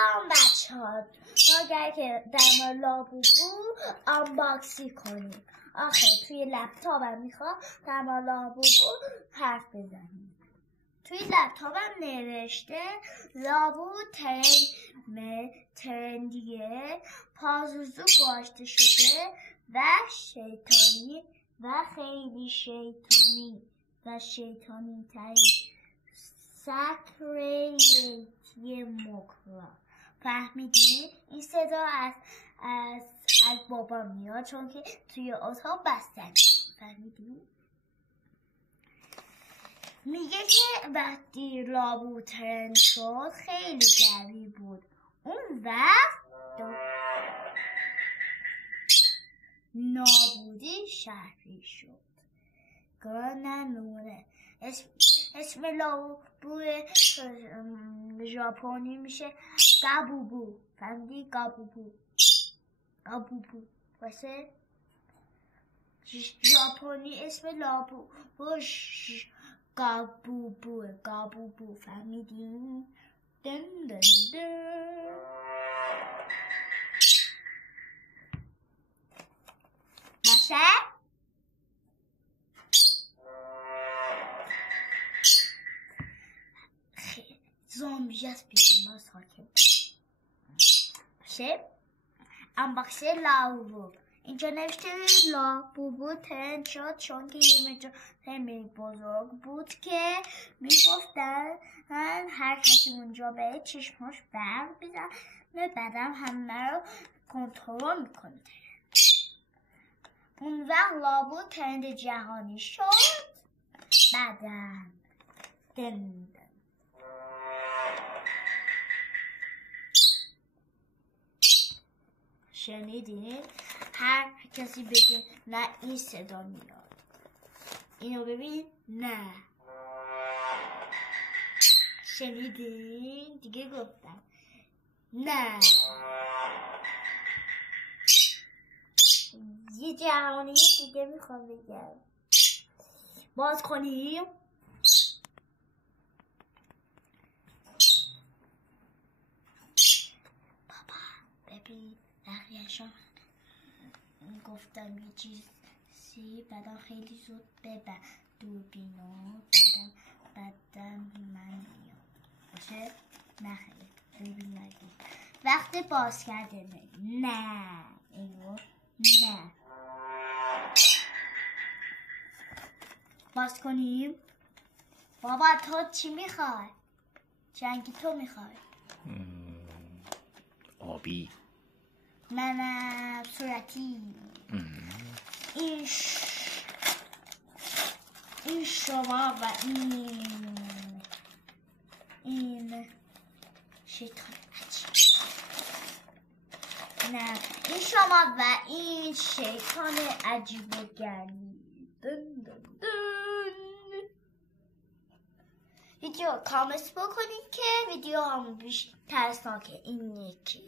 سلام بچه ها، ما اگر که در لابوبو آنباکسی کنیم. آخه توی لپتاپم میخوام در لابوبو حرف بزنیم. توی لپتاپم نوشته لابو ترندیه، پازوزو گذاشته شده و شیطانی و خیلی شیطانی ترین سکریتی مکرا. فهمیدین؟ این صدا از بابا میاد چون که توی اتاق بستن. فهمیدین؟ میگه که وقتی لابو ترند شد خیلی قوی بود. اون وقت نابودی شهری شد. نمونه اسم لابو ژاپنی میشه گابوبو. فهمیدی؟ گابوبو واسه ژاپنی اسم لابو گابوبو. فهمیدین؟ دن دن دن. باشه؟ زامبی از پیش ما ساکن باشه. انباکس لابوبو. اینجا نوشته لابوبو ترند شد چون که یه مجموعه بزرگ بود که میگفتن هر کسی اونجا به چشماش برق بزنه بعدم همه رو کنترل میکنه. اون وقت لابو ترند جهانی شد. بعدم شنیدین؟ هر کسی بگه نه این صدا میاد. اینو ببین. نه شنیدین؟ دیگه گفتم نه. یه جهانی دیگه میخوام بگم. باز کنیم. بابا ببین بقیه‌شو گفتم یه چیزی بعدا خیلی زود ببر دوربینو بعدم من میام باشه. نه خیلی دوربین نگیم. وقت باز کردنه. نه اینو نه. باز کنیم. بابا تو چی میخوای؟ چنگی تو میخوای؟ آبی. نه صورتی. این شما و این شیطان عجیب. نه این شما و این شیطان عجیب و غریب. ویدیو کامنت بکنید که ویدیو هم بیشتر ترسناکه. این یکی